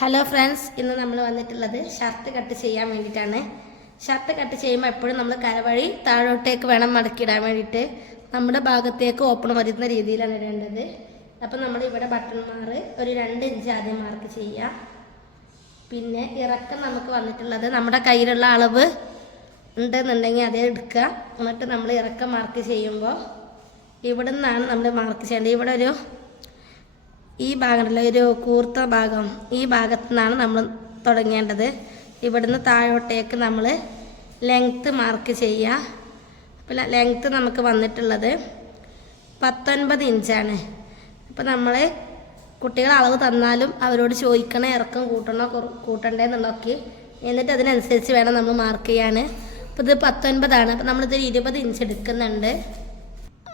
Hello friends ഇന്ന് നമ്മൾ വന്നിട്ടുള്ളത് ഷർട്ട് കട്ട് ചെയ്യാൻ വേണ്ടിയിട്ടാണ്. ഷർട്ട് കട്ട് ചെയ്യുമ്പോൾ എപ്പോഴും നമ്മൾ കരവഴി താഴോട്ടേക്ക് വേണം മടക്കിയിടാൻ വേണ്ടിയിട്ട്. നമ്മുടെ ഭാഗത്തേക്ക് ഓപ്പൺ വരുന്ന രീതിയിലാണ് ഇടേണ്ടത്. അപ്പം നമ്മൾ ഇവിടെ ബട്ടൺമാർ ഒരു രണ്ട് ഇഞ്ച് ആദ്യം മാർക്ക് ചെയ്യാം. പിന്നെ ഇറക്കം നമുക്ക് വന്നിട്ടുള്ളത് നമ്മുടെ കയ്യിലുള്ള അളവ് ഉണ്ടെന്നുണ്ടെങ്കിൽ അതേ എടുക്കുക. എന്നിട്ട് നമ്മൾ ഇറക്കം മാർക്ക് ചെയ്യുമ്പോൾ ഇവിടെ നിന്നാണ് നമ്മൾ മാർക്ക് ചെയ്യേണ്ടത്. ഇവിടെ ഒരു ഈ ഭാഗമുണ്ടല്ലോ ഒരു കൂർത്ത ഭാഗം ഈ ഭാഗത്തു നിന്നാണ് നമ്മൾ തുടങ്ങേണ്ടത്. ഇവിടുന്ന് താഴോട്ടേക്ക് നമ്മൾ ലെങ്ത്ത് മാർക്ക് ചെയ്യുക. അപ്പോൾ ലെങ്ത്ത് നമുക്ക് വന്നിട്ടുള്ളത് പത്തൊൻപത് ഇഞ്ചാണ് അപ്പോൾ നമ്മൾ കുട്ടികൾ അളവ് തന്നാലും അവരോട് ചോദിക്കണ ഇറക്കം കൂട്ടണോ കൂട്ടണ്ടേ എന്നുള്ളതൊക്കെ. എന്നിട്ട് അതിനനുസരിച്ച് വേണം നമ്മൾ മാർക്ക് ചെയ്യാൻ. അപ്പോൾ ഇത് പത്തൊൻപതാണ് അപ്പോൾ നമ്മളിതൊരു ഇരുപത് ഇഞ്ച് എടുക്കുന്നുണ്ട്.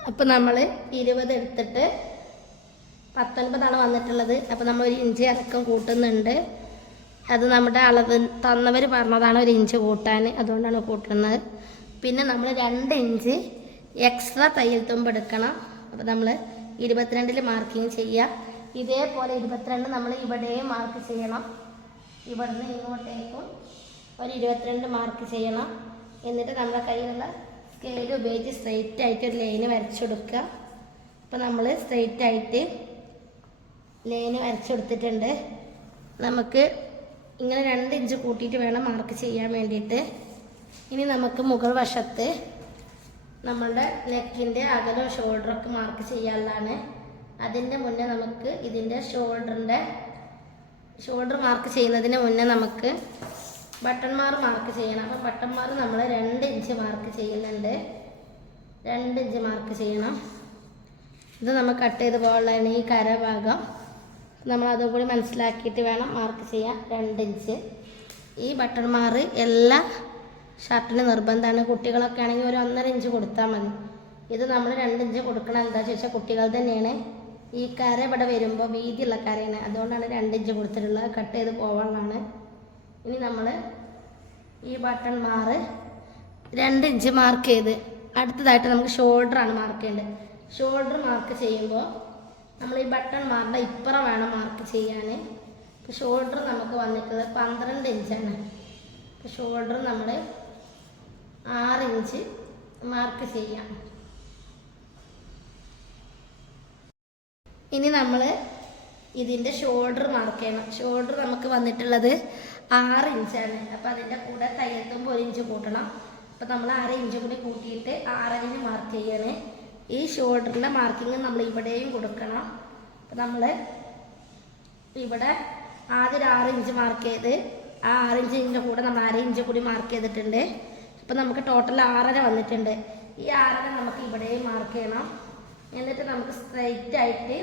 അപ്പോൾ നമ്മൾ ഇരുപത് എടുത്തിട്ട് പത്തൊൻപതാണ് വന്നിട്ടുള്ളത്. അപ്പോൾ നമ്മൾ ഒരു ഇഞ്ച് ഇറക്കം കൂട്ടുന്നുണ്ട്. അത് നമ്മുടെ അളവ് തന്നവർ പറഞ്ഞതാണ് ഒരു ഇഞ്ച് കൂട്ടാൻ അതുകൊണ്ടാണ് കൂട്ടുന്നത്. പിന്നെ നമ്മൾ രണ്ട് ഇഞ്ച് എക്സ്ട്രാ തയ്യൽ തുമ്പ് എടുക്കണം. അപ്പോൾ നമ്മൾ ഇരുപത്തിരണ്ടിൽ മാർക്കിങ് ചെയ്യുക ഇതേപോലെ ഇരുപത്തിരണ്ട് നമ്മൾ ഇവിടെയും മാർക്ക് ചെയ്യണം. ഇവിടുന്ന് ഇങ്ങോട്ടേക്കും ഒരു ഇരുപത്തിരണ്ട് മാർക്ക് ചെയ്യണം. എന്നിട്ട് നമ്മുടെ കയ്യിലുള്ള സ്കെയിൽ ഉപയോഗിച്ച് സ്ട്രെയിറ്റ് ആയിട്ട് ഒരു ലൈന് വരച്ചെടുക്കുക അപ്പോൾ നമ്മൾ സ്ട്രെയിറ്റ് ആയിട്ട് ലൈന് വരച്ചെടുത്തിട്ടുണ്ട്. നമുക്ക് ഇങ്ങനെ രണ്ട് ഇഞ്ച് കൂട്ടിയിട്ട് വേണം മാർക്ക് ചെയ്യാൻ വേണ്ടിയിട്ട്. ഇനി നമുക്ക് മുകൾ വശത്ത് നമ്മളുടെ നെക്കിന്റെ അകലം ഷോൾഡറൊക്കെ മാർക്ക് ചെയ്യാനുള്ളതാണ്. അതിന്റെ മുന്നേ നമുക്ക് ഇതിന്റെ ഷോൾഡറിന്റെ ഷോൾഡർ മാർക്ക് ചെയ്യുന്നതിന് മുന്നേ നമുക്ക് ബട്ടൺമാർ മാർക്ക് ചെയ്യണം. അപ്പം ബട്ടൺമാർ നമ്മൾ രണ്ട് ഇഞ്ച് മാർക്ക് ചെയ്യുന്നുണ്ട്. രണ്ട് ഇഞ്ച് മാർക്ക് ചെയ്യണം. ഇത് നമ്മൾ കട്ട് ചെയ്ത് പോകാനുള്ളതാണ് ഈ കരഭാഗം നമ്മൾ അതുപോലെ മനസ്സിലാക്കിയിട്ട് വേണം മാർക്ക് ചെയ്യാൻ. രണ്ട് ഇഞ്ച് ഈ ബട്ടൺമാർ എല്ലാ ഷർട്ടിന് നിർബന്ധമാണ്. കുട്ടികളൊക്കെ ആണെങ്കിൽ ഒരു ഒന്നര ഇഞ്ച് കൊടുത്താൽ മതി. ഇത് നമ്മൾ രണ്ട് ഇഞ്ച് കൊടുക്കണം എന്താ ചോദിച്ചാൽ കുട്ടികൾ തന്നെയാണ്. ഈ കര ഇവിടെ വരുമ്പോൾ വീതിയുള്ള കരയാണ്. അതുകൊണ്ടാണ് രണ്ട് ഇഞ്ച് കൊടുത്തിട്ടുള്ളത്. കട്ട് ചെയ്ത് പോകാനുള്ളതാണ് ഇനി നമ്മൾ ഈ ബട്ടൺമാർ രണ്ട് ഇഞ്ച് മാർക്ക് ചെയ്ത് അടുത്തതായിട്ട് നമുക്ക് ഷോൾഡറാണ് മാർക്ക് ചെയ്യേണ്ടത്. ഷോൾഡർ മാർക്ക് ചെയ്യുമ്പോൾ നമ്മൾ ഈ ബട്ടൺ മാറിന്റെ ഇപ്പുറം വേണം മാർക്ക് ചെയ്യാൻ ഇപ്പോൾ ഷോൾഡർ നമുക്ക് വന്നിട്ടുള്ളത് പന്ത്രണ്ട് ഇഞ്ചാണ് ഇപ്പോൾ ഷോൾഡർ നമ്മൾ ആറ് ഇഞ്ച് മാർക്ക് ചെയ്യാം. ഇനി നമ്മൾ ഇതിന്റെ ഷോൾഡർ മാർക്ക് ചെയ്യണം. ഷോൾഡർ നമുക്ക് വന്നിട്ടുള്ളത് ആറ് ഇഞ്ചാണ് അപ്പോൾ അതിന്റെ കൂടെ തയ്യത്തുമ്പോൾ ഒരു ഇഞ്ച് കൂട്ടണം. അപ്പോൾ നമ്മൾ ആറ് ഇഞ്ച് കൂടി കൂട്ടിയിട്ട് ആറരന് മാർക്ക് ചെയ്യണേ. ഈ ഷോൾഡറിന്റെ മാർക്കിങ് നമ്മൾ ഇവിടെയും കൊടുക്കണം. അപ്പം നമ്മൾ ഇവിടെ ആദ്യം ഒരു ആറ് ഇഞ്ച് മാർക്ക് ചെയ്ത് ആ ആറ് ഇഞ്ചിന്റെ കൂടെ നമ്മൾ അര ഇഞ്ച് കൂടി മാർക്ക് ചെയ്തിട്ടുണ്ട്. അപ്പോൾ നമുക്ക് ടോട്ടൽ ആറര വന്നിട്ടുണ്ട്. ഈ ആറര നമുക്ക് ഇവിടെയും മാർക്ക് ചെയ്യണം. എന്നിട്ട് നമുക്ക് സ്ട്രൈറ്റ് ആയിട്ട്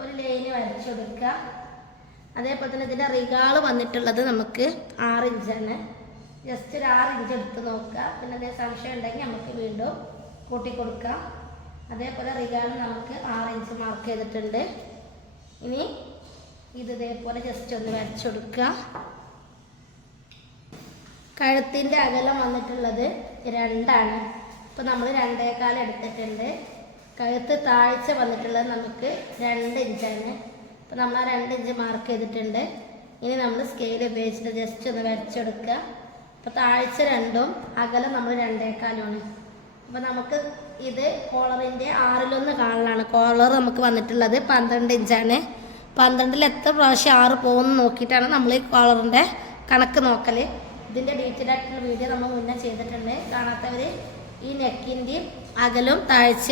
ഒരു ലൈന് വരച്ചെടുക്കുക അതേപോലെ തന്നെ ഇതിന്റെ റിഗാൾ വന്നിട്ടുള്ളത് നമുക്ക് ആറ് ഇഞ്ചാണ്. ജസ്റ്റ് ഒരു ആറ് ഇഞ്ച് എടുത്ത് നോക്കുക. പിന്നെ അതേ സംശയം ഉണ്ടെങ്കിൽ നമുക്ക് വീണ്ടും കൂട്ടി കൊടുക്കാം അതേപോലെ റിഗാൾ നമുക്ക് ആറ് ഇഞ്ച് മാർക്ക് ചെയ്തിട്ടുണ്ട്. ഇനി ഇത് ഇതേപോലെ ജസ്റ്റ് ഒന്ന് വരച്ചു കൊടുക്കുക കഴുത്തിന്റെ അകലം വന്നിട്ടുള്ളത് രണ്ടാണ്. ഇപ്പോൾ നമ്മൾ രണ്ടേക്കാൽ എടുത്തിട്ടുണ്ട്. കഴുത്ത് താഴ്ച വന്നിട്ടുള്ളത് നമുക്ക് രണ്ട് ഇഞ്ചാണ് അപ്പോൾ നമ്മൾ ആ രണ്ട് ഇഞ്ച് മാർക്ക് ചെയ്തിട്ടുണ്ട്. ഇനി നമ്മൾ സ്കെയിൽ ഉപയോഗിച്ചിട്ട് ജസ്റ്റ് ഒന്ന് വരച്ചെടുക്കുക. അപ്പോൾ താഴ്ച രണ്ടും അകലം നമ്മൾ രണ്ടേക്കാലുമാണ് അപ്പോൾ നമുക്ക് ഇത് കോളറിന്റെ ആറിലൊന്ന് കാണലാണ്. കോളർ നമുക്ക് വന്നിട്ടുള്ളത് പന്ത്രണ്ട് ഇഞ്ചാണ് പന്ത്രണ്ടിൽ എത്ര പ്രാവശ്യം ആറ് പോകുമെന്ന് നോക്കിയിട്ടാണ് നമ്മൾ ഈ കോളറിന്റെ കണക്ക് നോക്കൽ ഇതിന്റെ ഡീറ്റെയിൽ ആയിട്ടുള്ള വീഡിയോ നമ്മൾ മുന്നേ ചെയ്തിട്ടുണ്ട്. കാണാത്തവർ ഈ നെക്കിന്റെയും അകലും താഴ്ച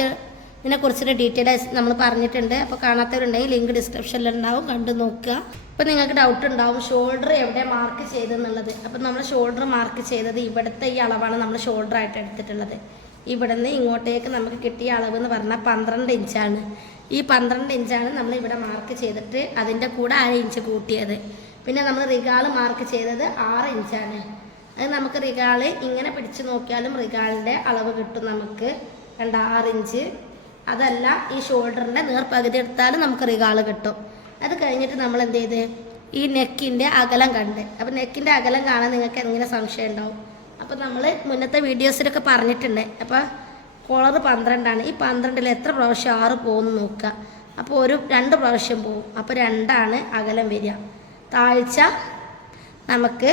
ഇതിനെ കുറിച്ചിട്ട് ഡീറ്റെയിൽ നമ്മൾ പറഞ്ഞിട്ടുണ്ട്. അപ്പോൾ കാണാത്തവരുണ്ടെങ്കിൽ ലിങ്ക് ഡിസ്ക്രിപ്ഷനിൽ ഉണ്ടാവും. കണ്ടു നോക്കുക. അപ്പോൾ നിങ്ങൾക്ക് ഡൗട്ട് ഉണ്ടാവും ഷോൾഡർ എവിടെ മാർക്ക് ചെയ്തെന്നുള്ളത്. അപ്പോൾ നമ്മൾ ഷോൾഡർ മാർക്ക് ചെയ്തത് ഇവിടുത്തെ ഈ അളവാണ് നമ്മൾ ഷോൾഡർ ആയിട്ട് എടുത്തിട്ടുള്ളത്. ഇവിടുന്ന് ഇങ്ങോട്ടേക്ക് നമുക്ക് കിട്ടിയ അളവ് എന്ന് പറഞ്ഞാൽ പന്ത്രണ്ട് ഇഞ്ചാണ്. ഈ പന്ത്രണ്ട് ഇഞ്ചാണ് നമ്മൾ ഇവിടെ മാർക്ക് ചെയ്തിട്ട് അതിന്റെ കൂടെ അര ഇഞ്ച് കൂട്ടിയത്. പിന്നെ നമ്മൾ റിഗാൾ മാർക്ക് ചെയ്തത് ആറ് ഇഞ്ചാണ്. അത് നമുക്ക് റിഗാൾ ഇങ്ങനെ പിടിച്ചു നോക്കിയാലും റിഗാളിന്റെ അളവ് കിട്ടും നമുക്ക്. രണ്ട് ആറ് ഇഞ്ച്. അതല്ല ഈ ഷോൾഡറിന്റെ നേർപകുതി എടുത്താലും നമുക്ക് റിഗാൾ കിട്ടും. അത് കഴിഞ്ഞിട്ട് നമ്മൾ എന്ത് ചെയ്ത്? ഈ നെക്കിന്റെ അകലം കണ്ട്. അപ്പം നെക്കിന്റെ അകലം കാണാൻ നിങ്ങൾക്ക് എങ്ങനെ സംശയം ഉണ്ടാവും? അപ്പോൾ നമ്മൾ മുന്നത്തെ വീഡിയോസിലൊക്കെ പറഞ്ഞിട്ടുണ്ട്. അപ്പോൾ കോളർ പന്ത്രണ്ടാണ്. ഈ പന്ത്രണ്ടിൽ എത്ര പ്രാവശ്യം ആറ് പോകുമെന്ന് നോക്കുക അപ്പോൾ ഒരു രണ്ട് പ്രാവശ്യം പോകും അപ്പോൾ രണ്ടാണ് അകലം വരിക. താഴ്ച നമുക്ക്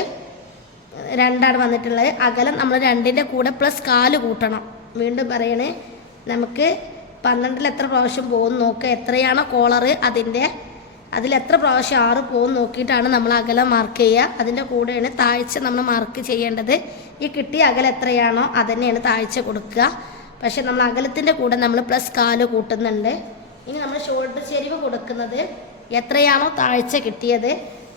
രണ്ടാണ് വന്നിട്ടുള്ളത്. അകലം നമ്മൾ രണ്ടിന്റെ കൂടെ പ്ലസ് കാൽ കൂട്ടണം. വീണ്ടും പറയണേ നമുക്ക് പന്ത്രണ്ടിൽ എത്ര പ്രാവശ്യം പോകും നോക്കുക എത്രയാണോ കോളറ് അതിന്റെ അതിൽ എത്ര പ്രാവശ്യം ആറ് പോകും നോക്കിയിട്ടാണ് നമ്മൾ അകലം മാർക്ക് ചെയ്യുക. അതിന്റെ കൂടെയാണ് താഴ്ച നമ്മൾ മാർക്ക് ചെയ്യേണ്ടത്. ഈ കിട്ടിയ അകലം എത്രയാണോ അതന്നെയാണ് താഴ്ച കൊടുക്കുക. പക്ഷെ നമ്മൾ അകലത്തിന്റെ കൂടെ നമ്മൾ പ്ലസ് കാൽ കൂട്ടുന്നുണ്ട്. ഇനി നമ്മൾ ഷോൾഡർ ചെരിവ് കൊടുക്കുന്നത് എത്രയാണോ താഴ്ച കിട്ടിയത്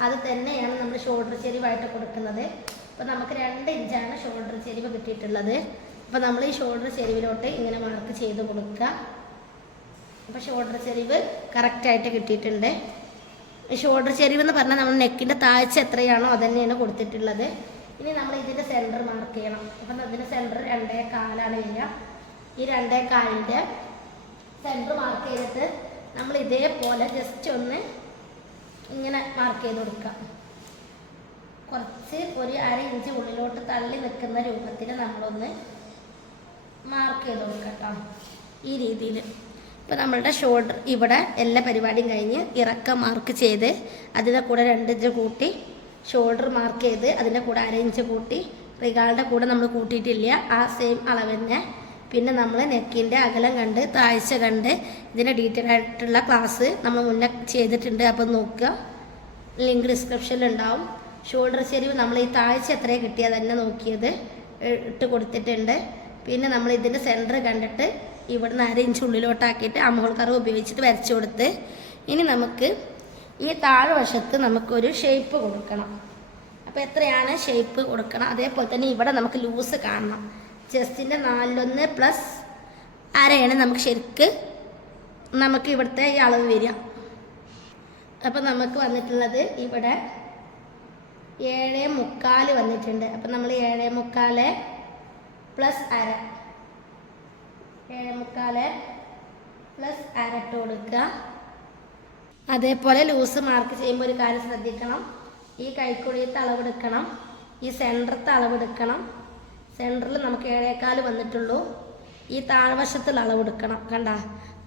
അത് തന്നെയാണ് നമ്മൾ ഷോൾഡർ ചെരിവായിട്ട് കൊടുക്കുന്നത്. അപ്പോൾ നമുക്ക് രണ്ട് ഇഞ്ചാണ് ഷോൾഡർ ചെരിവ് കിട്ടിയിട്ടുള്ളത്. അപ്പോൾ നമ്മൾ ഈ ഷോൾഡർ ചെരിവിലോട്ട് ഇങ്ങനെ മാർക്ക് ചെയ്ത് കൊടുക്കുക. അപ്പോൾ ഷോൾഡർ ചെരിവ് കറക്റ്റായിട്ട് കിട്ടിയിട്ടുണ്ട്. ഷോൾഡർ ചെരിവ് എന്ന് പറഞ്ഞാൽ നമ്മൾ നെക്കിന്റെ താഴ്ച എത്രയാണോ അത് തന്നെയാണ് കൊടുത്തിട്ടുള്ളത്. ഇനി നമ്മൾ ഇതിന്റെ സെന്റർ മാർക്ക് ചെയ്യണം. അപ്പം അതിന്റെ സെന്റർ രണ്ടേ കാലാണ് വരിക. ഈ രണ്ടേ കാലിന്റെ സെന്റർ മാർക്ക് ചെയ്തിട്ട് നമ്മൾ ഇതേപോലെ ജസ്റ്റ് ഒന്ന് ഇങ്ങനെ മാർക്ക് ചെയ്ത് കൊടുക്കാം കുറച്ച് ഒരു അര ഇഞ്ച് ഉള്ളിലോട്ട് തള്ളി നിൽക്കുന്ന രൂപത്തിൽ നമ്മളൊന്ന് മാർക്ക് ചെയ്ത് കൊടുക്കാം കേട്ടോ. ഈ രീതിയിൽ. ഇപ്പം നമ്മളുടെ ഷോൾഡർ ഇവിടെ എല്ലാ പരിപാടിയും കഴിഞ്ഞ് ഇറക്കം മാർക്ക് ചെയ്ത് അതിന്റെ കൂടെ രണ്ടിഞ്ച് കൂട്ടി ഷോൾഡർ മാർക്ക് ചെയ്ത് അതിന്റെ കൂടെ അരയിഞ്ച് കൂട്ടി റിഗാളുടെ കൂടെ നമ്മൾ കൂട്ടിയിട്ടില്ല. ആ സെയിം അളവ് തന്നെ. പിന്നെ നമ്മൾ നെക്കിന്റെ അകലം കണ്ട് താഴ്ച കണ്ട് ഇതിന്റെ ഡീറ്റെയിൽ ആയിട്ടുള്ള ക്ലാസ് നമ്മൾ മുന്നേ ചെയ്തിട്ടുണ്ട്. അപ്പം നോക്കുക. ലിങ്ക് ഡിസ്ക്രിപ്ഷനിൽ ഉണ്ടാവും. ഷോൾഡർ ചെരിവ് നമ്മൾ ഈ താഴ്ച എത്രയാണ് കിട്ടിയത് തന്നെ നോക്കിയത് ഇട്ട് കൊടുത്തിട്ടുണ്ട്. പിന്നെ നമ്മൾ ഇതിന്റെ സെന്റർ കണ്ടിട്ട് ഇവിടുന്ന് അര ഇഞ്ച് ഉള്ളിലോട്ടാക്കിയിട്ട് അമോൾ കറവ് ഉപയോഗിച്ചിട്ട് വരച്ചു കൊടുത്ത് ഇനി നമുക്ക് ഈ താഴ്വശത്ത് നമുക്കൊരു ഷേപ്പ് കൊടുക്കണം. അപ്പോൾ എത്രയാണ് ഷേപ്പ് കൊടുക്കണം? അതേപോലെ തന്നെ ഇവിടെ നമുക്ക് ലൂസ് കാണണം. ചെസ്റ്റിന്റെ നാലിലൊന്ന് പ്ലസ് അരയാണ് നമുക്ക് ശരിക്ക് നമുക്ക് ഇവിടുത്തെ ഈ അളവ് വരിക. അപ്പം നമുക്ക് വന്നിട്ടുള്ളത് ഇവിടെ ഏഴ് മുക്കാൽ വന്നിട്ടുണ്ട്. അപ്പം നമ്മൾ ഏഴ് മുക്കാൽ പ്ലസ് അര. ഏഴ് മുക്കാൽ പ്ലസ് അരട്ട് കൊടുക്കുക അതേപോലെ ലൂസ് മാർക്ക് ചെയ്യുമ്പോൾ ഒരു കാര്യം ശ്രദ്ധിക്കണം. ഈ കൈക്കുഴിയത്തെ അളവെടുക്കണം ഈ സെന്ററത്തെ അളവെടുക്കണം സെന്ററിൽ നമുക്ക് ഏഴേക്കാൽ വന്നിട്ടുള്ളൂ. ഈ താഴ്വശത്തിൽ അളവെടുക്കണം കണ്ട?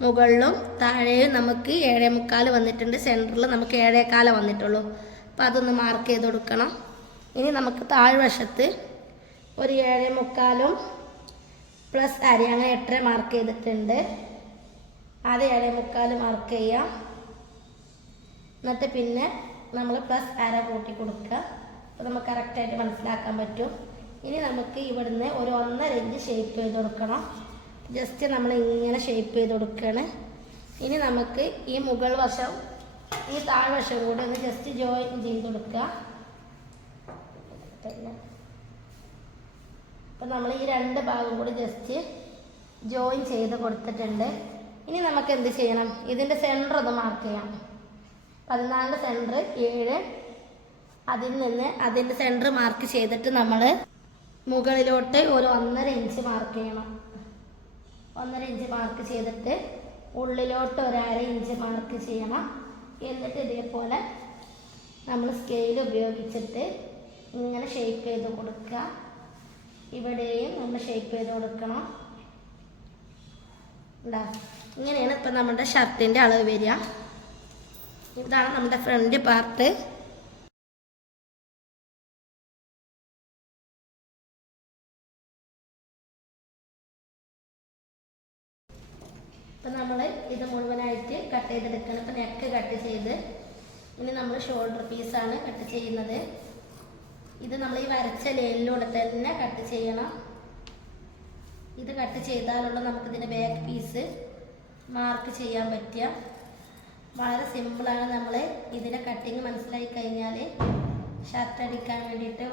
മുകളിലും താഴെയും നമുക്ക് ഏഴേ മുക്കാൽ വന്നിട്ടുണ്ട് സെന്ററിൽ നമുക്ക് ഏഴേക്കാല വന്നിട്ടുള്ളൂ. അപ്പോൾ അതൊന്ന് മാർക്ക് ചെയ്ത് കൊടുക്കണം. ഇനി നമുക്ക് താഴ്വശത്ത് ഒരു ഏഴേ മുക്കാലും പ്ലസ് അരി അങ്ങനെ എട്ടര മാർക്ക് ചെയ്തിട്ടുണ്ട്. അത് ഏഴേ മുക്കാൽ മാർക്ക് ചെയ്യാം. എന്നിട്ട് പിന്നെ നമ്മൾ പ്ലസ് അര കൂട്ടി കൊടുക്കുക. അപ്പോൾ നമുക്ക് കറക്റ്റായിട്ട് മനസ്സിലാക്കാൻ പറ്റും. ഇനി നമുക്ക് ഇവിടുന്ന് ഒരു ഒന്നര ഇഞ്ച് ഷേപ്പ് ചെയ്ത് കൊടുക്കണം. ജസ്റ്റ് നമ്മൾ ഇങ്ങനെ ഷേപ്പ് ചെയ്ത് കൊടുക്കുകയാണ്. ഇനി നമുക്ക് ഈ മുകൾ വശം ഈ താഴ്വശം കൂടി ഒന്ന് ജസ്റ്റ് ജോയിൻ ചെയ്ത് കൊടുക്കുക. അപ്പം നമ്മൾ ഈ രണ്ട് ഭാഗം കൂടി ജസ്റ്റ് ജോയിൻ ചെയ്ത് കൊടുത്തിട്ടുണ്ട്. ഇനി നമുക്ക് എന്ത് ചെയ്യണം? ഇതിന്റെ സെന്റർ ഒന്ന് മാർക്ക് ചെയ്യാം. പതിനാലിന്റെ സെന്റർ ഏഴ്. അതിൽ നിന്ന് അതിന്റെ സെന്റർ മാർക്ക് ചെയ്തിട്ട് നമ്മൾ മുകളിലോട്ട് ഒരു ഒന്നര ഇഞ്ച് മാർക്ക് ചെയ്യണം. ഒന്നര ഇഞ്ച് മാർക്ക് ചെയ്തിട്ട് ഉള്ളിലോട്ട് ഒരു അര ഇഞ്ച് മാർക്ക് ചെയ്യണം. എന്നിട്ട് ഇതേപോലെ നമ്മൾ സ്കെയിൽ ഉപയോഗിച്ചിട്ട് ഇങ്ങനെ ഷേപ്പ് ചെയ്ത് കൊടുക്കുക. ഇവിടെയും നമ്മൾ ഷേപ്പ് ചെയ്ത് കൊടുക്കണം. ഇങ്ങനെയാണ് ഇപ്പം നമ്മുടെ ഷർട്ടിന്റെ അളവ് വരിക. ഇതാണ് നമ്മുടെ ഫ്രണ്ട് പാർട്ട് ഇപ്പം നമ്മൾ ഇത് മുഴുവനായിട്ട് കട്ട് ചെയ്തെടുക്കണം. ഇപ്പം നെക്ക് കട്ട് ചെയ്ത്. ഇനി നമ്മൾ ഷോൾഡർ പീസാണ് കട്ട് ചെയ്യുന്നത്. വരച്ച ലേലിലൂടെ തന്നെ കട്ട് ചെയ്യണം. ഇത് കട്ട് ചെയ്താലുള്ള നമുക്കിതിന്റെ ബാക്ക് പീസ് മാർക്ക് ചെയ്യാൻ പറ്റുക. വളരെ സിമ്പിളാണ് നമ്മൾ ഇതിന്റെ കട്ടിങ് മനസ്സിലായി കഴിഞ്ഞാൽ ഷർട്ട് അടിക്കാൻ വേണ്ടിയിട്ട്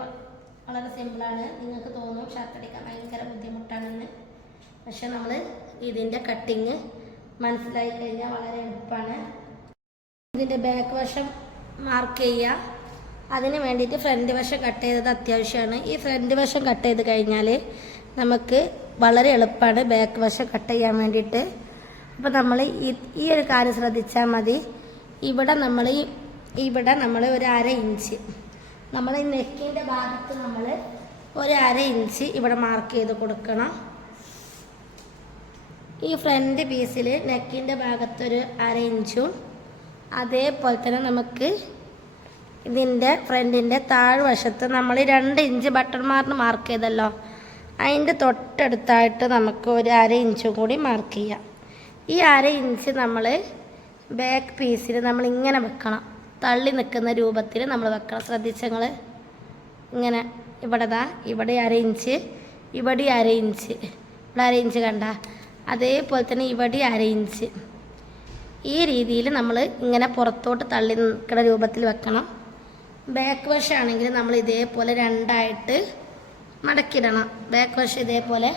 വളരെ സിമ്പിളാണ് നിങ്ങൾക്ക് തോന്നും ഷർട്ട് അടിക്കാൻ ഭയങ്കര ബുദ്ധിമുട്ടാണെന്ന്. പക്ഷെ നമ്മൾ ഇതിന്റെ കട്ടിങ് മനസ്സിലായി കഴിഞ്ഞാൽ വളരെ എളുപ്പമാണ്. ഇതിന്റെ ബാക്ക് വശം മാർക്ക് ചെയ്യുക. അതിന് വേണ്ടിയിട്ട് ഫ്രണ്ട് വശം കട്ട് ചെയ്തത് അത്യാവശ്യമാണ്. ഈ ഫ്രണ്ട് വശം കട്ട് ചെയ്ത് കഴിഞ്ഞാൽ നമുക്ക് വളരെ എളുപ്പമാണ് ബാക്ക് വശം കട്ട് ചെയ്യാൻ വേണ്ടിയിട്ട്. അപ്പോൾ നമ്മൾ ഈ ഈ ഒരു കാര്യം ശ്രദ്ധിച്ചാൽ മതി. ഇവിടെ നമ്മൾ ഈ ഇവിടെ നമ്മൾ ഒരു അര ഇഞ്ച്. നമ്മൾ ഈ നെക്കിന്റെ ഭാഗത്ത് നമ്മൾ ഒരു അര ഇഞ്ച് ഇവിടെ മാർക്ക് ചെയ്ത് കൊടുക്കണം. ഈ ഫ്രണ്ട് പീസിൽ നെക്കിന്റെ ഭാഗത്തൊരു അര ഇഞ്ചും അതേപോലെ തന്നെ നമുക്ക് ഇതിന്റെ ഫ്രണ്ടിന്റെ താഴ്വശത്ത് നമ്മൾ രണ്ട് ഇഞ്ച് ബട്ടൺ മാറിന് മാർക്ക് ചെയ്തല്ലോ. അതിന്റെ തൊട്ടടുത്തായിട്ട് നമുക്ക് ഒരു അര ഇഞ്ചും കൂടി മാർക്ക് ചെയ്യാം. ഈ അര ഇഞ്ച് നമ്മൾ ബാക്ക് പീസിൽ നമ്മൾ ഇങ്ങനെ വെക്കണം. തള്ളി നിൽക്കുന്ന രൂപത്തിൽ നമ്മൾ വെക്കണം. ശ്രദ്ധിച്ചങ്ങൾ ഇങ്ങനെ. ഇവിടെ ദാ ഇവിടെ അര ഇഞ്ച് ഇവിടെ അര ഇഞ്ച്. ഇവിടെ അര ഇഞ്ച് കണ്ട. അതേപോലെ തന്നെ ഇവിടെ അര ഇഞ്ച്. ഈ രീതിയിൽ നമ്മൾ ഇങ്ങനെ പുറത്തോട്ട് തള്ളി നിൽക്കുന്ന രൂപത്തിൽ വെക്കണം. ബാക്ക് വശമാണെങ്കിൽ നമ്മൾ ഇതേപോലെ രണ്ടായിട്ട് മടക്കിയിടണം. ബാക്ക് വശം ഇതേപോലെ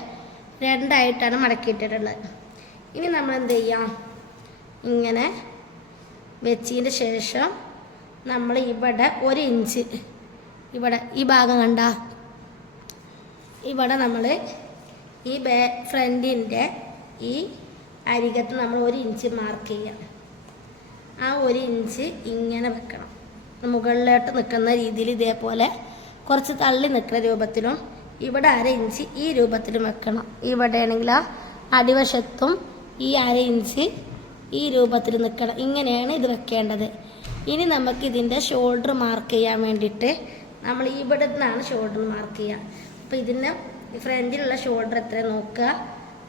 രണ്ടായിട്ടാണ് മടക്കിയിട്ടിട്ടുള്ളത്. ഇനി നമ്മൾ എന്ത് ചെയ്യാം? ഇങ്ങനെ വെച്ചതിന് ശേഷം നമ്മൾ ഇവിടെ ഒരു ഇഞ്ച് ഇവിടെ ഈ ഭാഗം കണ്ട? ഇവിടെ നമ്മൾ ഈ ബേ ഫ്രണ്ടിന്റെ ഈ അരികത്ത് നമ്മൾ ഒരു ഇഞ്ച് മാർക്ക് ചെയ്യാം. ആ ഒരു ഇഞ്ച് ഇങ്ങനെ വെക്കണം. മുകളിലോട്ട് നിൽക്കുന്ന രീതിയിൽ ഇതേപോലെ കുറച്ച് തള്ളി നിൽക്കുന്ന രൂപത്തിലും ഇവിടെ അര ഇഞ്ച് ഈ രൂപത്തിലും വെക്കണം. ഇവിടെ ആണെങ്കിൽ അടിവശത്തും ഈ അര ഇഞ്ച് ഈ രൂപത്തിൽ നിൽക്കണം. ഇങ്ങനെയാണ് ഇത് വെക്കേണ്ടത്. ഇനി നമുക്ക് ഇതിന്റെ ഷോൾഡർ മാർക്ക് ചെയ്യാൻ വേണ്ടിയിട്ട് നമ്മൾ ഇവിടെ നിന്നാണ് ഷോൾഡർ മാർക്ക് ചെയ്യുക. അപ്പോൾ ഇതിന്റെ ഫ്രണ്ടിലുള്ള ഷോൾഡർ എത്ര നോക്കുക.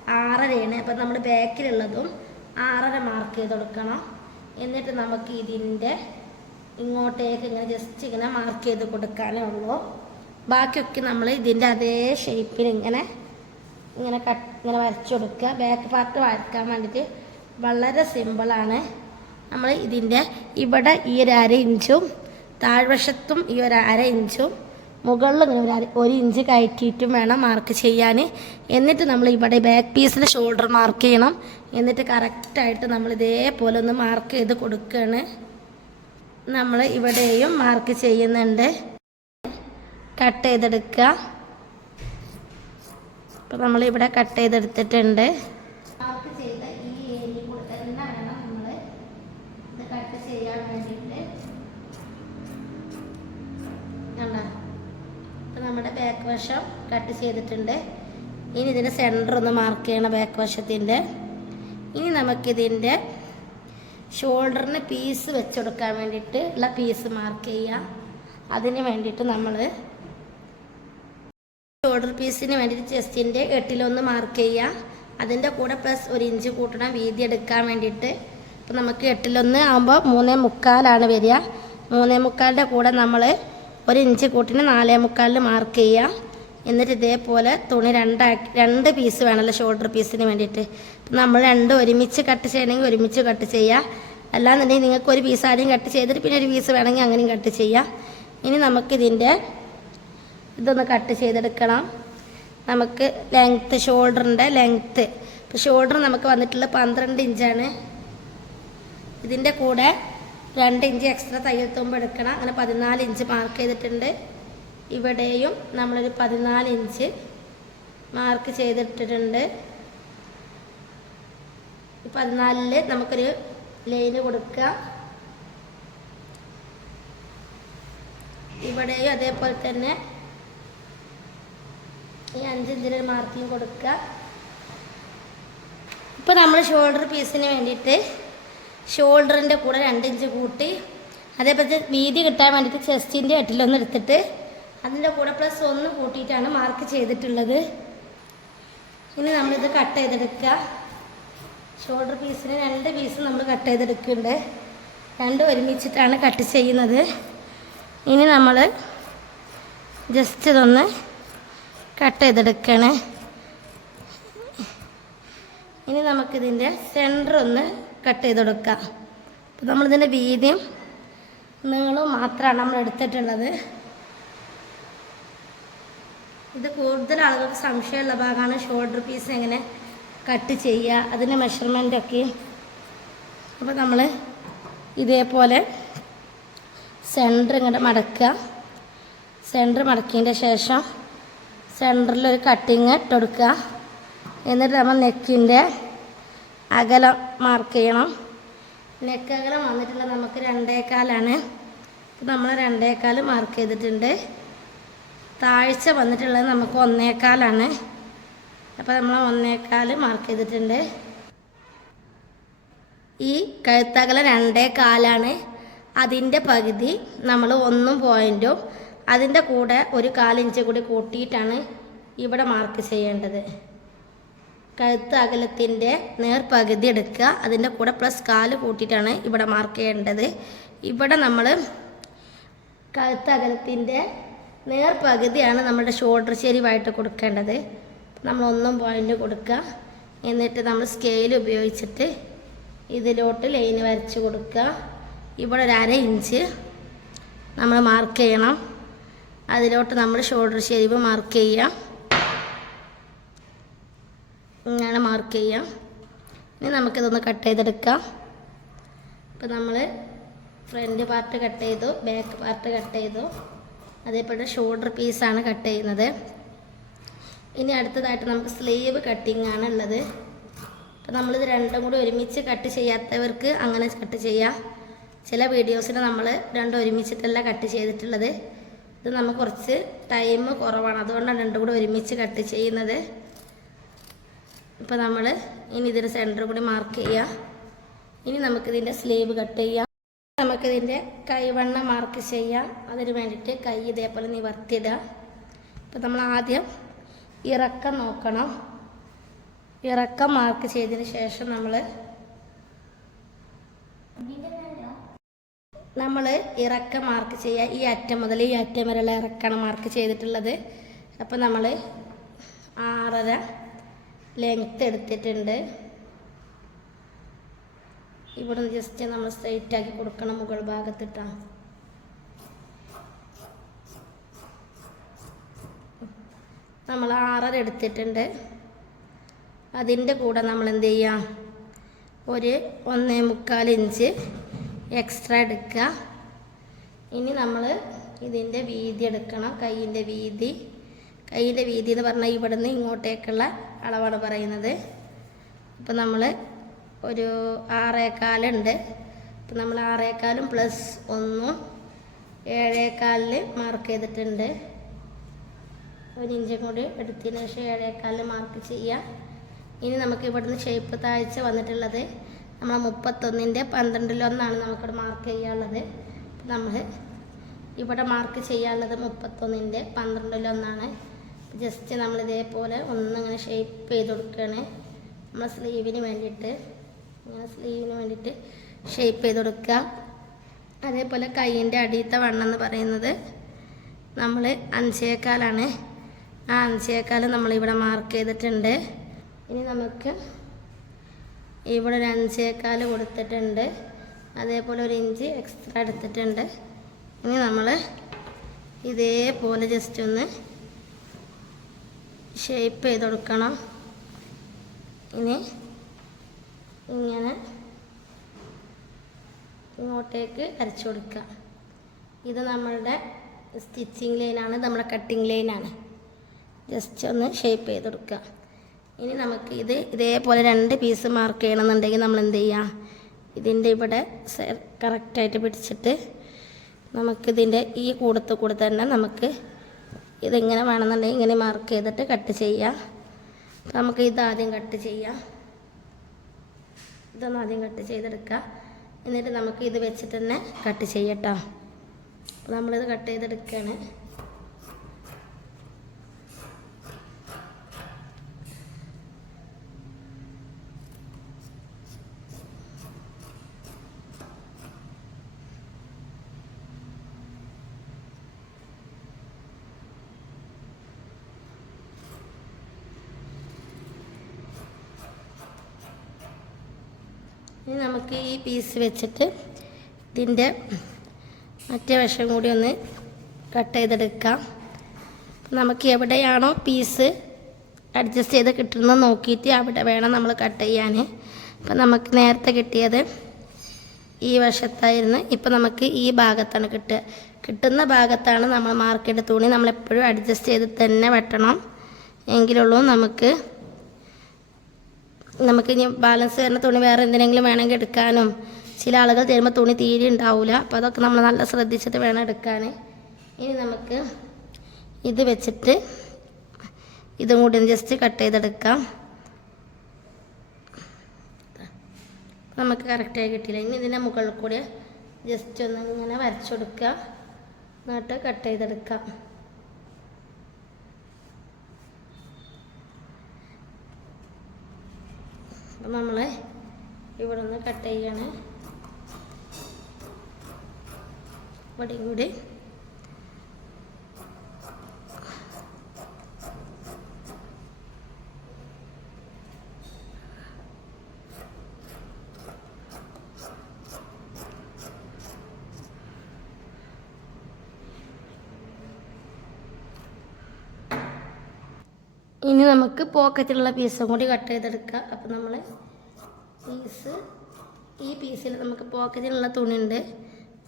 ആറരയാണ്. അപ്പം നമ്മൾ ബാക്കിലുള്ളതും ആറര മാർക്ക് ചെയ്ത് കൊടുക്കണം. എന്നിട്ട് നമുക്ക് ഇതിന്റെ ഇങ്ങോട്ടേക്ക് ഇങ്ങനെ ജസ്റ്റ് ഇങ്ങനെ മാർക്ക് ചെയ്ത് കൊടുക്കാനേ ഉള്ളൂ. ബാക്കിയൊക്കെ നമ്മൾ ഇതിന്റെ അതേ ഷേപ്പിൽ ഇങ്ങനെ ഇങ്ങനെ കട്ട് ഇങ്ങനെ വരച്ചു കൊടുക്കുക. ബാക്ക് പാർട്ട് വരക്കാൻ വേണ്ടിയിട്ട് വളരെ സിമ്പിളാണ് നമ്മൾ ഇതിന്റെ ഇവിടെ ഈ ഒരു അര ഇഞ്ചും താഴ്വശത്തും ഈ ഒരു അര ഇഞ്ചും മുകളിൽ ഇങ്ങനെ ഒരു ഒരു ഇഞ്ച് കയറ്റിയിട്ടും വേണം മാർക്ക് ചെയ്യാൻ എന്നിട്ട് നമ്മൾ ഇവിടെ ബാക്ക് പീസിന്റെ ഷോൾഡർ മാർക്ക് ചെയ്യണം. എന്നിട്ട് കറക്റ്റായിട്ട് നമ്മൾ ഇതേപോലെ ഒന്ന് മാർക്ക് ചെയ്ത് കൊടുക്കുകയാണ് നമ്മൾ ഇവിടെയും മാർക്ക് ചെയ്യുന്നുണ്ട്. കട്ട് ചെയ്തെടുക്കുക. അപ്പോൾ നമ്മൾ ഇവിടെ കട്ട് ചെയ്തെടുത്തിട്ടുണ്ട്. മാർക്ക് ചെയ്ത നമ്മൾ ഇത് കട്ട് ചെയ്യാൻ വേണ്ടിയിട്ട് നമ്മുടെ ബാക്ക് വശം കട്ട് ചെയ്തിട്ടുണ്ട്. ഇനി ഇതിന്റെ സെന്റർ ഒന്ന് മാർക്ക് ചെയ്യണം ബാക്ക് വശത്തിന്റെ. ഇനി നമുക്കിതിന്റെ ഷോൾഡറിന് പീസ് വെച്ചുകൊടുക്കാൻ വേണ്ടിയിട്ട് ഉള്ള പീസ് മാർക്ക് ചെയ്യാം അതിന് വേണ്ടിയിട്ട് നമ്മൾ ഷോൾഡർ പീസിന് വേണ്ടിയിട്ട് ചെസ്റ്റിന്റെ എട്ടിലൊന്ന് മാർക്ക് ചെയ്യാം അതിന്റെ കൂടെ പ്ലസ് ഒരു ഇഞ്ച് കൂട്ടണം വീതി എടുക്കാൻ വേണ്ടിയിട്ട് ഇപ്പം നമുക്ക് എട്ടിലൊന്ന് ആകുമ്പോൾ മൂന്നേ മുക്കാലാണ് വരിക. മൂന്നേ മുക്കാലിന്റെ കൂടെ നമ്മൾ ഒരു ഇഞ്ച് കൂട്ടിന് നാലേ മുക്കാലിൽ മാർക്ക് ചെയ്യാം എന്നിട്ട് ഇതേപോലെ തുണി രണ്ടാക്കി രണ്ട് പീസ് വേണമല്ലോ ഷോൾഡർ പീസിന് വേണ്ടിയിട്ട്. നമ്മൾ രണ്ടും ഒരുമിച്ച് കട്ട് ചെയ്യണമെങ്കിൽ ഒരുമിച്ച് കട്ട് ചെയ്യാം. അല്ലാന്നുണ്ടെങ്കിൽ നിങ്ങൾക്ക് ഒരു പീസ് ആദ്യം കട്ട് ചെയ്തിട്ട് പിന്നെ ഒരു പീസ് വേണമെങ്കിൽ അങ്ങനെയും കട്ട് ചെയ്യാം. ഇനി നമുക്കിതിന്റെ ഇതൊന്ന് കട്ട് ചെയ്തെടുക്കണം. നമുക്ക് ലെങ്ത്ത് ഷോൾഡറിന്റെ ലെങ്ത്ത് ഇപ്പോൾ ഷോൾഡർ നമുക്ക് വന്നിട്ടുള്ളത് പന്ത്രണ്ട് ഇഞ്ചാണ് ഇതിന്റെ കൂടെ രണ്ട് ഇഞ്ച് എക്സ്ട്രാ തയ്യൽ തുമ്പ് എടുക്കണം. അങ്ങനെ പതിനാല് ഇഞ്ച് മാർക്ക് ചെയ്തിട്ടുണ്ട്. ഇവിടെയും നമ്മളൊരു പതിനാല് ഇഞ്ച് മാർക്ക് ചെയ്തിട്ടിട്ടുണ്ട്. പതിനാലിൽ നമുക്കൊരു ലൈന് കൊടുക്കാം ഇവിടെയും അതേപോലെ തന്നെ ഈ അഞ്ചിഞ്ചിന് ഒരു മാർക്കിങ് കൊടുക്കുക. ഇപ്പോൾ നമ്മൾ ഷോൾഡർ പീസിന് വേണ്ടിയിട്ട് ഷോൾഡറിന്റെ കൂടെ രണ്ടിഞ്ച് കൂട്ടി അതേപോലെ വീതി കിട്ടാൻ വേണ്ടിയിട്ട് ചെസ്റ്റിന്റെ എട്ടിലൊന്ന് എടുത്തിട്ട് അതിന്റെ കൂടെ പ്ലസ് ഒന്ന് കൂട്ടിയിട്ടാണ് മാർക്ക് ചെയ്തിട്ടുള്ളത്. ഇനി നമ്മളിത് കട്ട് ചെയ്തെടുക്കുക. ഷോൾഡർ പീസിന് രണ്ട് പീസ് നമ്മൾ കട്ട് ചെയ്തെടുക്കുന്നുണ്ട്. രണ്ടും ഒരുമിച്ചിട്ടാണ് കട്ട് ചെയ്യുന്നത്. ഇനി നമ്മൾ ജസ്റ്റ് ഇതൊന്ന് കട്ട് ചെയ്തെടുക്കണേ. ഇനി നമുക്കിതിന്റെ സെന്റർ ഒന്ന് കട്ട് ചെയ്ത് കൊടുക്കാം അപ്പോൾ നമ്മളിതിന്റെ വീതിയും നീളവും മാത്രമാണ് നമ്മൾ എടുത്തിട്ടുള്ളത്. ഇത് കൂടുതൽ ആളുകൾക്ക് സംശയമുള്ള ഭാഗമാണ് ഷോൾഡർ പീസ് എങ്ങനെ കട്ട് ചെയ്യുക അതിന്റെ മെഷർമെന്റൊക്കെ അപ്പോൾ നമ്മൾ ഇതേപോലെ സെന്റർ ഇങ്ങോട്ട് മടക്കുക. സെന്റർ മടക്കിയതിന്റെ ശേഷം സെന്ററിൽ ഒരു കട്ടിങ് ഇട്ട് കൊടുക്കുക. എന്നിട്ട് നമ്മൾ നെക്കിന്റെ അകലം മാർക്ക് ചെയ്യണം. നെക്ക് അകലം വന്നിട്ടുള്ള നമുക്ക് രണ്ടേക്കാലാണ് നമ്മൾ രണ്ടേക്കാൽ മാർക്ക് ചെയ്തിട്ടുണ്ട്. താഴ്ച വന്നിട്ടുള്ളത് നമുക്ക് ഒന്നേക്കാലാണ് അപ്പോൾ നമ്മൾ ഒന്നേക്കാൽ മാർക്ക് ചെയ്തിട്ടുണ്ട്. ഈ കഴുത്തകലം രണ്ടേ കാലാണ്. അതിന്റെ പകുതി നമ്മൾ ഒന്നും പോയിന്റും അതിന്റെ കൂടെ ഒരു കാലിഞ്ച് കൂടി കൂട്ടിയിട്ടാണ് ഇവിടെ മാർക്ക് ചെയ്യേണ്ടത്. കഴുത്ത് അകലത്തിന്റെ നേർപകുതി എടുക്കുക. അതിന്റെ കൂടെ പ്ലസ് കാൽ കൂട്ടിയിട്ടാണ് ഇവിടെ മാർക്ക് ചെയ്യേണ്ടത്. ഇവിടെ നമ്മൾ കഴുത്ത് അകലത്തിന്റെ നേർപകുതിയാണ് നമ്മുടെ ഷോൾഡർ ചെരിവായിട്ട് കൊടുക്കേണ്ടത്. നമ്മൾ ഒന്നും പോയിന്റ് കൊടുക്കുക. എന്നിട്ട് നമ്മൾ സ്കെയിൽ ഉപയോഗിച്ചിട്ട് ഇതിലോട്ട് ലൈന് വരച്ച് കൊടുക്കുക. ഇവിടെ ഒരു അര ഇഞ്ച് നമ്മൾ മാർക്ക് ചെയ്യണം. അതിലോട്ട് നമ്മൾ ഷോൾഡർ ഷേപ്പ് മാർക്ക് ചെയ്യാം ഇങ്ങനെ മാർക്ക് ചെയ്യാം ഇനി നമുക്കിതൊന്ന് കട്ട് ചെയ്തെടുക്കാം. ഇപ്പം നമ്മൾ ഫ്രണ്ട് പാർട്ട് കട്ട് ചെയ്തു ബാക്ക് പാർട്ട് കട്ട് ചെയ്തു. അതേപോലെ ഷോൾഡർ പീസാണ് കട്ട് ചെയ്യുന്നത്. ഇനി അടുത്തതായിട്ട് നമുക്ക് സ്ലീവ് കട്ടിംഗ് ആണ് ഉള്ളത്. അപ്പം നമ്മളിത് രണ്ടും കൂടി ഒരുമിച്ച് കട്ട് ചെയ്യാത്തവർക്ക് അങ്ങനെ കട്ട് ചെയ്യാം. ചില വീഡിയോസിന് നമ്മൾ രണ്ടും ഒരുമിച്ചിട്ടല്ല കട്ട് ചെയ്തിട്ടുള്ളത്. ഇത് നമുക്ക് കുറച്ച് ടൈം കുറവാണ്. അതുകൊണ്ടാണ് രണ്ടും കൂടി ഒരുമിച്ച് കട്ട് ചെയ്യുന്നത്. ഇപ്പോൾ നമ്മൾ ഇനി ഇതിന്റെ സെന്റർ കൂടി മാർക്ക് ചെയ്യാം. ഇനി നമുക്കിതിന്റെ സ്ലീവ് കട്ട് ചെയ്യാം. നമുക്കിതിന്റെ കൈവണ്ണ മാർക്ക് ചെയ്യാം. അതിന് വേണ്ടിയിട്ട് കൈ ഇതേപോലെ നിവർത്തിയിടാം ഇപ്പം നമ്മൾ ആദ്യം ഇറക്കം നോക്കണം. ഇറക്കം മാർക്ക് ചെയ്തതിന് ശേഷം നമ്മൾ നമ്മൾ ഇറക്കം മാർക്ക് ചെയ്യുക ഈ അറ്റം മുതൽ ഈ അറ്റം വരെയുള്ള ഇറക്കാണ് മാർക്ക് ചെയ്തിട്ടുള്ളത്. അപ്പം നമ്മൾ ആറര ലെങ്ത്ത് എടുത്തിട്ടുണ്ട്. ഇവിടെ ജസ്റ്റ് നമ്മൾ സ്ട്രൈറ്റ് ആക്കി കൊടുക്കണം മുകൾ ഭാഗത്തിട്ടാണ്. നമ്മൾ ആറര എടുത്തിട്ടുണ്ട്. അതിന്റെ കൂടെ നമ്മൾ എന്ത് ചെയ്യാം? ഒരു ഒന്നേ മുക്കാൽ ഇഞ്ച് എക്സ്ട്രാ എടുക്കുക. ഇനി നമ്മൾ ഇതിന്റെ വീതി എടുക്കണം. കൈയിന്റെ വീതി. കയ്യിന്റെ വീതി എന്ന് പറഞ്ഞാൽ ഇവിടുന്ന് ഇങ്ങോട്ടേക്കുള്ള അളവാണ് പറയുന്നത്. അപ്പോൾ നമ്മൾ ഒരു ആറേക്കാലുണ്ട് അപ്പം നമ്മൾ ആറേക്കാലും പ്ലസ് ഒന്നും ഏഴേക്കാലിൽ മാർക്ക് ചെയ്തിട്ടുണ്ട്. ഒരു ഇഞ്ചും കൂടി എടുത്തതിന് ശേഷം ഏഴേക്കാലിൽ മാർക്ക് ചെയ്യാം ഇനി നമുക്ക് ഇവിടുന്ന് ഷേപ്പ് താഴ്ച വന്നിട്ടുള്ളത് നമ്മൾ മുപ്പത്തൊന്നിന്റെ പന്ത്രണ്ടിലൊന്നാണ് നമുക്കിവിടെ മാർക്ക് ചെയ്യാനുള്ളത്. നമ്മൾ ഇവിടെ മാർക്ക് ചെയ്യാനുള്ളത് മുപ്പത്തൊന്നിന്റെ പന്ത്രണ്ടിലൊന്നാണ്. ജസ്റ്റ് നമ്മൾ ഇതേപോലെ ഒന്നിങ്ങനെ ഷേപ്പ് ചെയ്ത് കൊടുക്കുകയാണ്. നമ്മൾ സ്ലീവിന് വേണ്ടിയിട്ട് ഇങ്ങനെ സ്ലീവിന് വേണ്ടിയിട്ട് ഷേപ്പ് ചെയ്ത് കൊടുക്കുക. അതേപോലെ കൈയിന്റെ അടിയത്തെ വണ്ണം എന്ന് പറയുന്നത് നമ്മൾ അഞ്ചേക്കാലാണ് ആ അഞ്ചേക്കാൽ നമ്മളിവിടെ മാർക്ക് ചെയ്തിട്ടുണ്ട്. ഇനി നമുക്ക് ഇവിടെ ഒരു അഞ്ചേക്കാൽ കൊടുത്തിട്ടുണ്ട്. അതേപോലെ ഒരു ഇഞ്ച് എക്സ്ട്രാ എടുത്തിട്ടുണ്ട്. ഇനി നമ്മൾ ഇതേപോലെ ജസ്റ്റ് ഒന്ന് ഷേപ്പ് ചെയ്ത് കൊടുക്കണം. ഇനി ഇങ്ങനെ ഇങ്ങോട്ടേക്ക് അരച്ചു കൊടുക്കുക. ഇത് നമ്മളുടെ സ്റ്റിച്ചിങ് ലൈനാണ് നമ്മുടെ കട്ടിങ് ലൈനാണ് ജസ്റ്റ് ഒന്ന് ഷേപ്പ് ചെയ്ത് കൊടുക്കുക ഇനി നമുക്ക് ഇത് ഇതേപോലെ രണ്ട് പീസ് മാർക്ക് ചെയ്യണമെന്നുണ്ടെങ്കിൽ നമ്മൾ എന്ത് ചെയ്യുക ഇതിന്റെ ഇവിടെ കറക്റ്റായിട്ട് പിടിച്ചിട്ട് നമുക്കിതിന്റെ ഈ കൂടത്ത് കൂടെ തന്നെ നമുക്ക് ഇതെങ്ങനെ വേണമെന്നുണ്ടെങ്കിൽ ഇങ്ങനെ മാർക്ക് ചെയ്തിട്ട് കട്ട് ചെയ്യാം നമുക്ക് ഇതാദ്യം കട്ട് ചെയ്യാം ഇതൊന്ന് ആദ്യം കട്ട് ചെയ്തെടുക്കുക. എന്നിട്ട് നമുക്ക് ഇത് വെച്ചിട്ട് തന്നെ കട്ട് ചെയ്യട്ടോ അപ്പോൾ നമ്മളിത് കട്ട് ചെയ്തെടുക്കുകയാണ്. ഇനി നമുക്ക് ഈ പീസ് വെച്ചിട്ട് ഇതിന്റെ മറ്റേ വശം കൂടി ഒന്ന് കട്ട് ചെയ്തെടുക്കാം. നമുക്ക് എവിടെയാണോ പീസ് അഡ്ജസ്റ്റ് ചെയ്ത് കിട്ടുന്നത് നോക്കിയിട്ട് അവിടെ വേണം നമ്മൾ കട്ട് ചെയ്യാൻ. അപ്പം നമുക്ക് നേരത്തെ കിട്ടിയത് ഈ വശത്തായിരുന്നു. ഇപ്പം നമുക്ക് ഈ ഭാഗത്താണ് കിട്ടുക. കിട്ടുന്ന ഭാഗത്താണ് നമ്മൾ മാർക്കറ്റ് തുണി നമ്മളെപ്പോഴും അഡ്ജസ്റ്റ് ചെയ്ത് തന്നെ വെട്ടണം. എങ്കിലുള്ളൂ നമുക്ക് നമുക്ക് ഇനി ബാലൻസ് വരുന്ന തുണി വേറെ എന്തിനെങ്കിലും വേണമെങ്കിൽ എടുക്കാനും. ചില ആളുകൾ തരുമ്പോൾ തുണി തീരെ ഉണ്ടാവില്ല അപ്പോൾ അതൊക്കെ നമ്മൾ നല്ല ശ്രദ്ധിച്ചിട്ട് വേണം എടുക്കാൻ ഇനി നമുക്ക് ഇത് വെച്ചിട്ട് ഇതും കൂടി ജസ്റ്റ് കട്ട് ചെയ്തെടുക്കാം. നമുക്ക് കറക്റ്റായി കിട്ടിയില്ല. ഇനി ഇതിന്റെ മുകളിൽ കൂടി ജസ്റ്റ് ഒന്ന് ഇങ്ങനെ വരച്ചു കൊടുക്കുക. എന്നിട്ട് കട്ട് ചെയ്തെടുക്കാം. അപ്പം നമ്മൾ ഇവിടെ നിന്ന് കട്ട് ചെയ്യണേ. ഇവിടെയും കൂടി ഇനി നമുക്ക് പോക്കറ്റിലുള്ള പീസും കൂടി കട്ട് ചെയ്തെടുക്കാം. അപ്പം നമ്മൾ പീസ് ഈ പീസിൽ നമുക്ക് പോക്കറ്റിലുള്ള തുണിയുണ്ട്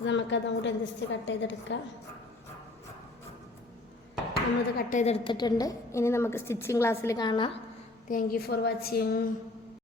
നമുക്കതും കൂടി ജസ്റ്റ് കട്ട് ചെയ്തെടുക്കാം. നമ്മളിത് കട്ട് ചെയ്തെടുത്തിട്ടുണ്ട്. ഇനി നമുക്ക് സ്റ്റിച്ചിങ് ക്ലാസ്സിൽ കാണാം. Thank you for watching